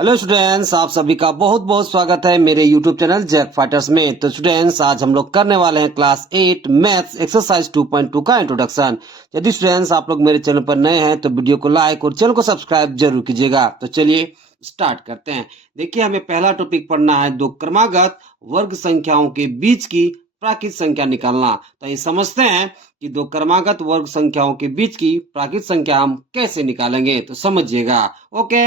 Hello students, आप सभी का बहुत बहुत स्वागत है मेरे यूट्यूब चैनल जैक फाइटर्स में। तो स्टूडेंट्स, आज हम लोग करने वाले हैं क्लास 8 मैथ्स एक्सरसाइज 2.2 का इंट्रोडक्शन। यदि स्टूडेंट्स आप लोग मेरे चैनल पर नए हैं तो वीडियो को लाइक और चैनल को सब्सक्राइब जरूर कीजिएगा। तो चलिए स्टार्ट करते हैं। देखिए, हमें पहला टॉपिक पढ़ना है दो क्रमागत वर्ग संख्याओं के बीच की प्राकृत संख्या निकालना। तो ये समझते हैं कि दो क्रमागत वर्ग संख्याओं के बीच की प्राकृत संख्या हम कैसे निकालेंगे। तो समझिएगा। ओके,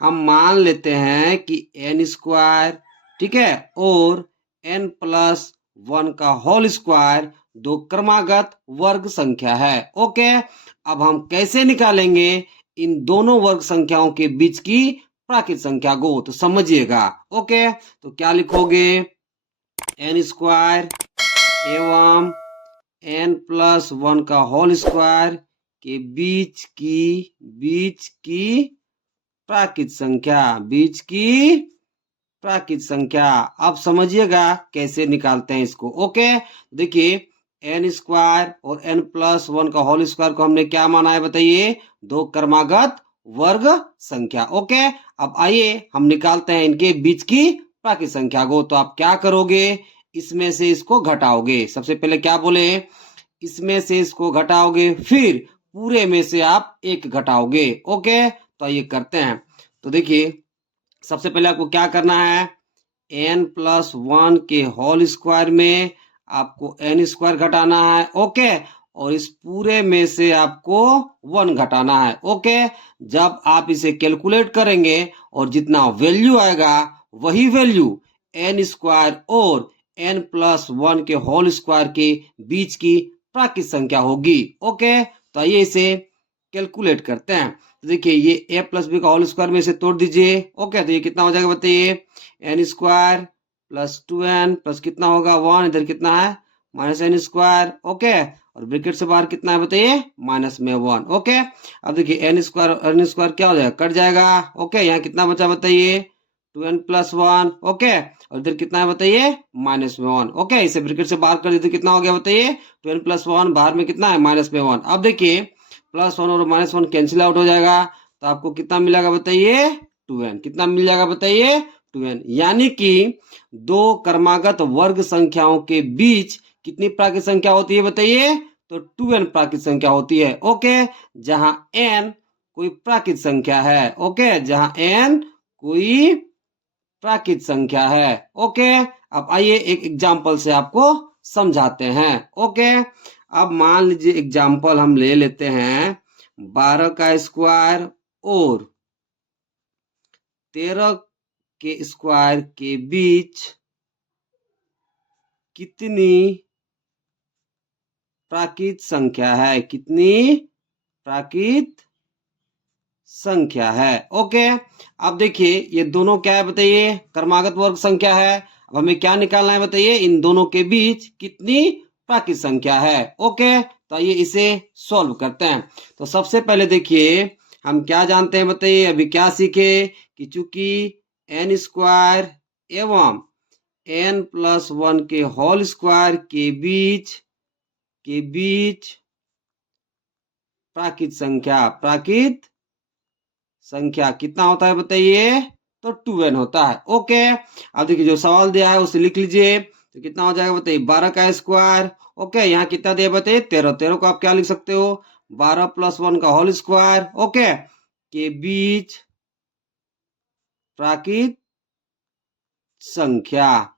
हम मान लेते हैं कि n स्क्वायर, ठीक है, और n+1 का होल स्क्वायर दो क्रमागत वर्ग संख्या है। ओके, अब हम कैसे निकालेंगे इन दोनों वर्ग संख्याओं के बीच की प्राकृत संख्या को, तो समझिएगा। ओके, तो क्या लिखोगे, n स्क्वायर एवं n+1 का होल स्क्वायर के बीच की प्राकृत संख्या, अब समझिएगा कैसे निकालते हैं इसको। ओके, देखिए, n स्क्वायर और n+1 का होल स्क्वायर को हमने क्या माना है, बताइए, दो क्रमागत वर्ग संख्या। ओके, अब आइए हम निकालते हैं इनके बीच की प्राकृत संख्या को। तो आप क्या करोगे, इसमें से इसको घटाओगे। सबसे पहले क्या बोले, इसमें से इसको घटाओगे, फिर पूरे में से आप एक घटाओगे। ओके, तो ये करते हैं। तो देखिए, सबसे पहले आपको क्या करना है, n+1 के होल स्क्वायर में आपको n स्क्वायर घटाना है। ओके, और इस पूरे में से आपको 1 घटाना है। ओके, जब आप इसे कैलकुलेट करेंगे और जितना वैल्यू आएगा वही वैल्यू n स्क्वायर और n+1 के होल स्क्वायर के बीच की प्राकृत संख्या होगी। ओके, तो आइए इसे कैलकुलेट करते हैं। तो देखिए, ये a+b का होल स्क्वायर में इसे तोड़ दीजिए। ओके, तो ये कितना हो जाएगा, बताइए, n square plus 2n plus कितना होगा 1, इधर कितना है -n स्क्वायर। ओके, और ब्रैकेट से बाहर कितना है, बताइए, -1। ओके, अब देखिए n स्क्वायर क्या हो जाएगा, कट जाएगा। ओके, यहाँ कितना बचा, बताइए, 2n+1। ओके, और इधर कितना है, बताइए, -1। ओके, इसे ब्रैकेट से बाहर कर दीजिए, कितना हो गया, बताइए, 2n+1, बाहर में कितना है, -1। अब देखिए, +1 और -1 कैंसिल आउट हो जाएगा, तो आपको कितना मिलेगा, बताइए, 2n। कितना मिल जाएगा, बताइए, 2n। यानी कि दो क्रमागत वर्ग संख्याओं के बीच कितनी प्राकृत संख्या होती है, बताइए, तो 2n प्राकृत संख्या होती है। ओके, जहां n कोई प्राकृत संख्या है। ओके, जहां n कोई प्राकृत संख्या है। ओके, अब आइए एक एग्जांपल से आपको समझाते हैं। ओके, अब मान लीजिए एग्जांपल हम ले लेते हैं 12 का स्क्वायर और 13 के स्क्वायर के बीच कितनी प्राकृत संख्या है, कितनी प्राकृत संख्या है। ओके, अब देखिए, ये दोनों क्या है, बताइए, क्रमागत वर्ग संख्या है। अब हमें क्या निकालना है, बताइए, इन दोनों के बीच कितनी प्राकृत संख्या है। ओके, तो आइए इसे सॉल्व करते हैं। तो सबसे पहले देखिए, हम क्या जानते हैं, बताइए, अभी क्या सीखे कि चूंकि n स्क्वायर एवं n+1 के होल स्क्वायर के बीच प्राकृत संख्या कितना होता है, बताइए, तो 2n होता है। ओके, अब देखिए, जो सवाल दिया है उसे लिख लीजिए। तो कितना हो जाएगा, बताइए, 12 का स्क्वायर। ओके, यहाँ कितना दिया, बताइए, 13। 13 को आप क्या लिख सकते हो, 12+1 का होल स्क्वायर। ओके, के बीच प्राकृत संख्या।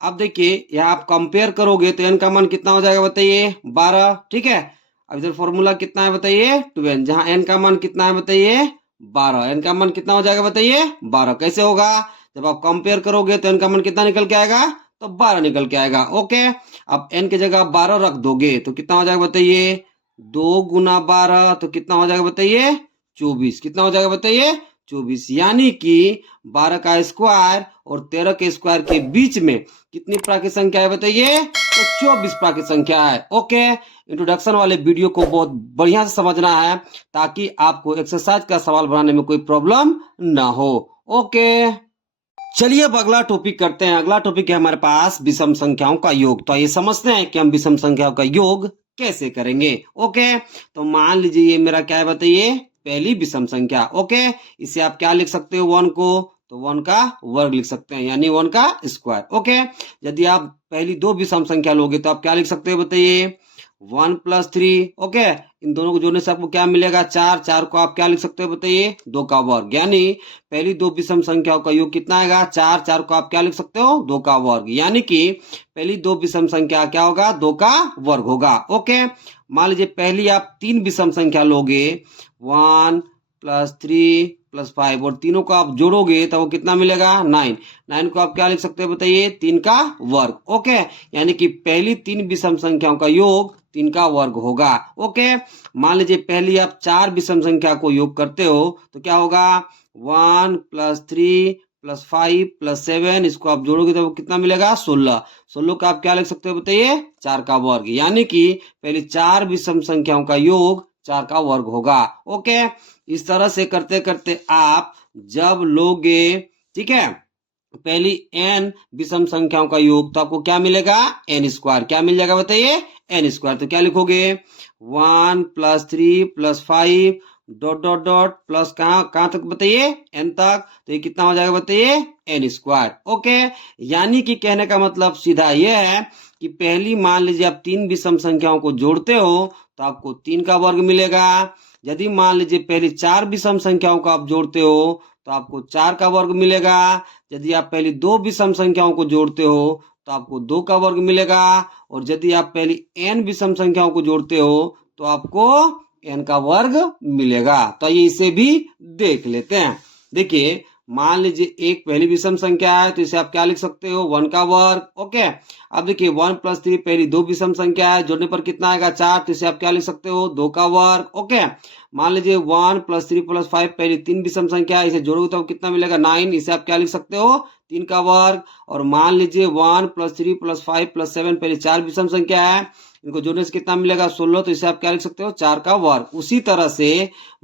अब देखिए, यहाँ आप कंपेयर करोगे तो n का मान कितना हो जाएगा, बताइए, 12। ठीक है, अब इधर फॉर्मूला कितना है, बताइए, 2n, जहां n का मान कितना है, बताइए, 12। n का मान कितना हो जाएगा, बताइए, 12। कैसे होगा, जब आप कंपेयर करोगे तो n का मान कितना निकल के आएगा, तो 12 निकल के आएगा। ओके, अब n की जगह 12 रख दोगे तो कितना हो जाएगा, बताइए, 2 गुना 12 तो कितना हो जाएगा, बताइए, 24। कितना हो जाएगा, बताइए, 24। यानी कि 12 का स्क्वायर और 13 के स्क्वायर के बीच में कितनी प्राकृत संख्या है, बताइए, तो 24 प्राकृत संख्या है। ओके, इंट्रोडक्शन वाले वीडियो को बहुत बढ़िया से समझना है ताकि आपको एक्सरसाइज का सवाल बनाने में कोई प्रॉब्लम ना हो। ओके, चलिए अब अगला टॉपिक करते हैं। अगला टॉपिक है हमारे पास विषम संख्याओं का योग। तो ये समझते हैं कि हम विषम संख्याओं का योग कैसे करेंगे। ओके, तो मान लीजिए ये मेरा क्या है, बताइए, पहली विषम संख्या। ओके, इसे आप क्या लिख सकते हो 1 को, तो 1 का वर्ग लिख सकते हैं, यानी 1 का स्क्वायर। ओके, यदि आप पहली दो विषम संख्या लोगे तो आप क्या लिख सकते हो बताइए, 1 + 3। ओके, इन दोनों को जोड़ने से आपको क्या मिलेगा, 4। 4 को आप क्या लिख सकते हो बताइए, 2 का वर्ग। यानी पहली दो विषम संख्याओं का योग कितना आएगा, 4। 4 को आप क्या लिख सकते हो, 2 का वर्ग। यानी कि पहली दो विषम संख्या क्या होगा, 2 का वर्ग होगा। ओके, मान लीजिए पहली आप 3 विषम संख्या लोगे, 1 + 3 + 5, और तीनों को आप जोड़ोगे तो वो कितना मिलेगा, 9। 9 को आप क्या लिख सकते हो बताइए, 3 का वर्ग। ओके, यानी कि पहली 3 विषम संख्याओं का योग 3 का वर्ग होगा। ओके, मान लीजिए पहली आप 4 विषम संख्या को योग करते हो तो क्या होगा, 1 + 3 + 5 + 7, इसको आप जोड़ोगे तो वो कितना मिलेगा, 16। 16 का आप क्या लिख सकते हो बताइए, 4 का वर्ग। यानी कि पहली 4 विषम संख्याओं का योग 4 का वर्ग होगा। ओके, इस तरह से करते करते आप जब लोगे, ठीक है, पहली n विषम संख्याओं का योग तो आपको क्या मिलेगा, n²। क्या मिल जाएगा बताइए, n²। तो क्या लिखोगे, 1 + 3 + 5 ... प्लस कहाँ तक बताइए, n तक। तो ये कितना हो जाएगा बताइए, n²। ओके, यानी कि कहने का मतलब सीधा ये है कि पहली मान लीजिए आप 3 विषम संख्याओं को जोड़ते हो तो आपको 3 का वर्ग मिलेगा। यदि मान लीजिए पहली 4 विषम संख्याओं को आप जोड़ते हो तो आपको 4 का वर्ग मिलेगा। यदि आप पहली 2 विषम संख्याओं को जोड़ते हो तो आपको 2 का वर्ग मिलेगा। और यदि आप पहली n विषम संख्याओं को जोड़ते हो तो आपको n का वर्ग मिलेगा। तो ये इसे भी देख लेते हैं। देखिए, मान लीजिए एक पहली विषम संख्या है तो इसे आप क्या लिख सकते हो, 1 का वर्ग। ओके, अब देखिए 1 + 3 पहली दो विषम संख्या है, जोड़ने पर कितना आएगा, 4। तो इसे आप क्या लिख सकते हो, 2 का वर्ग। ओके, मान लीजिए 1 + 3 + 5 पहली 3 विषम संख्या है, इसे जोड़ोगे तो कितना मिलेगा, 9। इसे आप क्या लिख सकते हो, 3 का वर्ग। और मान लीजिए 1 + 3 + 5 + 7 पहली 4 विषम संख्या है, इनको जोड़ने से कितना मिलेगा, 16। तो इसे आप क्या लिख सकते हो, 4 का वर्ग। उसी तरह से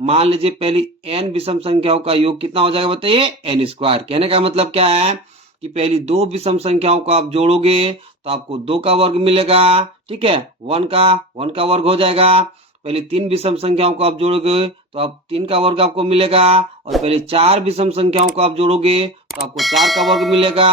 मान लीजिए पहली n विषम संख्याओं का योग कितना हो जाएगा बताइए, n²। कहने का मतलब क्या है कि पहली दो विषम संख्याओं को आप जोड़ोगे तो आपको 2 का वर्ग मिलेगा। ठीक है, 1 का वर्ग हो जाएगा। पहली 3 विषम संख्याओं को आप जोड़ोगे तो आप 3 का वर्ग आपको मिलेगा। और पहली 4 विषम संख्याओं को आप जोड़ोगे तो आपको 4 का वर्ग मिलेगा।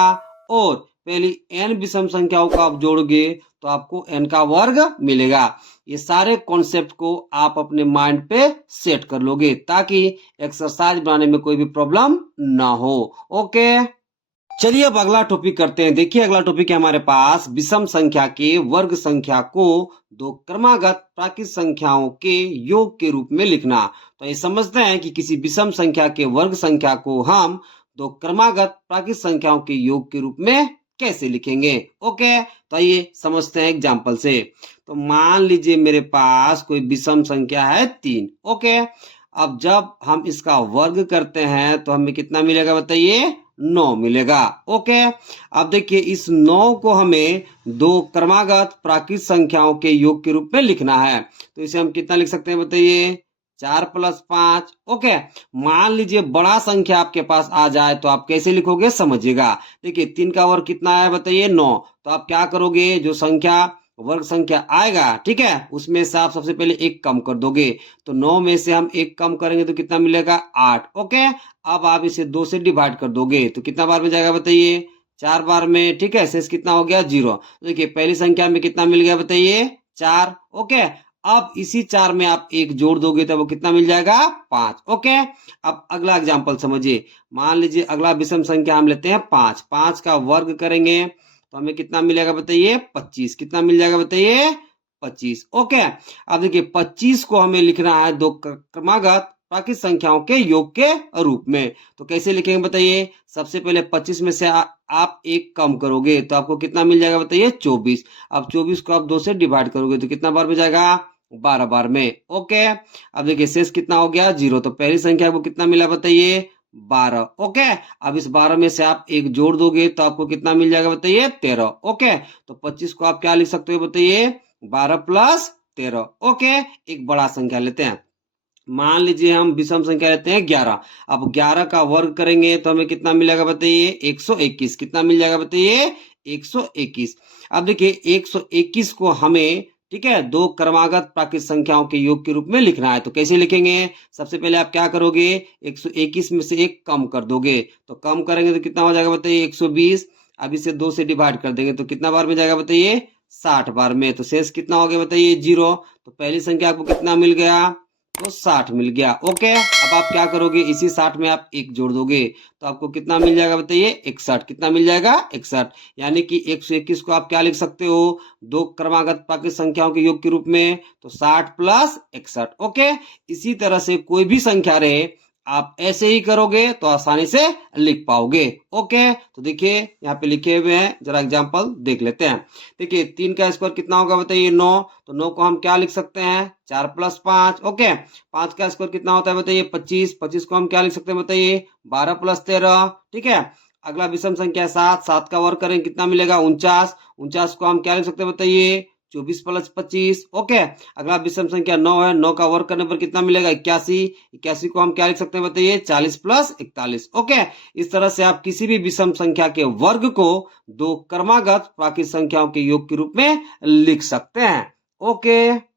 और पहली n विषम संख्याओं को आप जोड़ोगे तो आपको n का वर्ग मिलेगा। ये सारे कॉन्सेप्ट को आप अपने माइंड पे सेट कर लोगे ताकि एक्सरसाइज बनाने में कोई भी प्रॉब्लम ना हो। ओके, चलिए अब अगला टॉपिक करते हैं। देखिए अगला टॉपिक है हमारे पास, विषम संख्या के वर्ग संख्या को दो क्रमागत प्राकृत संख्याओं के योग के रूप में लिखना। तो ये समझते हैं कि किसी विषम संख्या के वर्ग संख्या को हम दो क्रमागत प्राकृत संख्याओं के योग के रूप में कैसे लिखेंगे। ओके, तो ये समझते हैं एग्जाम्पल से। तो मान लीजिए मेरे पास कोई विषम संख्या है 3। ओके, अब जब हम इसका वर्ग करते हैं तो हमें कितना मिलेगा बताइए, 9 मिलेगा। ओके, अब देखिए इस 9 को हमें दो क्रमागत प्राकृत संख्याओं के योग के रूप में लिखना है। तो इसे हम कितना लिख सकते हैं बताइए, 4 + 5। ओके, मान लीजिए बड़ा संख्या आपके पास आ जाए तो आप कैसे लिखोगे समझिएगा। देखिए 3 का वर्ग कितना है बताइए, 9। तो आप क्या करोगे, जो संख्या वर्ग संख्या आएगा, ठीक है, उसमें से आप सबसे पहले 1 कम कर दोगे। तो 9 में से हम 1 कम करेंगे तो कितना मिलेगा, 8। ओके, अब आप इसे 2 से डिवाइड कर दोगे तो कितना बार में जाएगा बताइए, 4 बार में। ठीक है, शेष कितना हो गया, 0। देखिए पहली संख्या में कितना मिल गया बताइए, 4। ओके, अब इसी 4 में आप 1 जोड़ दोगे तो वो कितना मिल जाएगा, 5। ओके, अब अगला एग्जाम्पल समझिए। मान लीजिए अगला विषम संख्या हम लेते हैं 5। 5 का वर्ग करेंगे तो हमें कितना मिलेगा बताइए, 25। कितना मिल जाएगा बताइए, 25। ओके, अब देखिए 25 को हमें लिखना है दो क्रमागत प्राकृत संख्याओं के योग के रूप में। तो कैसे लिखेंगे बताइए, सबसे पहले 25 में से आप 1 कम करोगे तो आपको कितना मिल जाएगा बताइए, 24। अब 24 को आप 2 से डिवाइड करोगे तो कितना बार में जाएगा, 12 बार में। ओके, अब देखिए शेष कितना हो गया, 0। तो पहली संख्या को कितना मिला बताइए, 12। ओके, अब इस 12 में से आप 1 जोड़ दोगे तो आपको कितना मिल जाएगा बताइए, 13। ओके, तो 25 को आप क्या लिख सकते हो बताइए, 12 + 13। ओके, एक बड़ा संख्या लेते हैं। मान लीजिए हम विषम संख्या लेते हैं 11। अब 11 का वर्ग करेंगे तो हमें कितना मिलेगा बताइए, 121। कितना मिल जाएगा बताइए, 121। अब देखिए 121 को हमें ठीक है, दो क्रमागत प्राकृत संख्याओं के योग के रूप में लिखना है। तो कैसे लिखेंगे? सबसे पहले आप क्या करोगे, 121 में से 1 कम कर दोगे। तो कम करेंगे तो कितना हो जाएगा बताइए, 120। अब इसे 2 से डिवाइड कर देंगे तो कितना बार में जाएगा बताइए, 60 बार में। तो शेष कितना हो गया बताइए, 0। तो पहली संख्या आपको कितना मिल गया, तो 60 मिल गया। ओके, अब आप क्या करोगे, इसी 60 में आप 1 जोड़ दोगे तो आपको कितना मिल जाएगा बताइए, 61। कितना मिल जाएगा, 61। यानी कि 121 को आप क्या लिख सकते हो, दो क्रमागत प्राकृत संख्याओं के योग के रूप में, तो 60 प्लस 61। ओके, इसी तरह से कोई भी संख्या रहे आप ऐसे ही करोगे तो आसानी से लिख पाओगे। ओके, तो देखिए यहाँ पे लिखे हुए हैं, जरा एग्जांपल देख लेते हैं। देखिए 3 का स्क्वायर कितना होगा बताइए, 9। तो 9 को हम क्या लिख सकते हैं, 4 प्लस 5। ओके, 5 का स्क्वायर कितना होता है बताइए, 25। 25 को हम क्या लिख सकते हैं बताइए, 12 प्लस 13। ठीक है, अगला विषम संख्या 7। 7 का वर्ग करेंगे कितना मिलेगा, 49। 49 को हम क्या लिख सकते हैं बताइए, 24 प्लस 25। ओके, अगला विषम संख्या 9 है। 9 का वर्ग करने पर कितना मिलेगा, 81। 81 को हम क्या लिख सकते हैं बताइए, 40 प्लस 41। ओके, इस तरह से आप किसी भी विषम संख्या के वर्ग को दो क्रमागत प्राकृत संख्याओं के योग के रूप में लिख सकते हैं। ओके।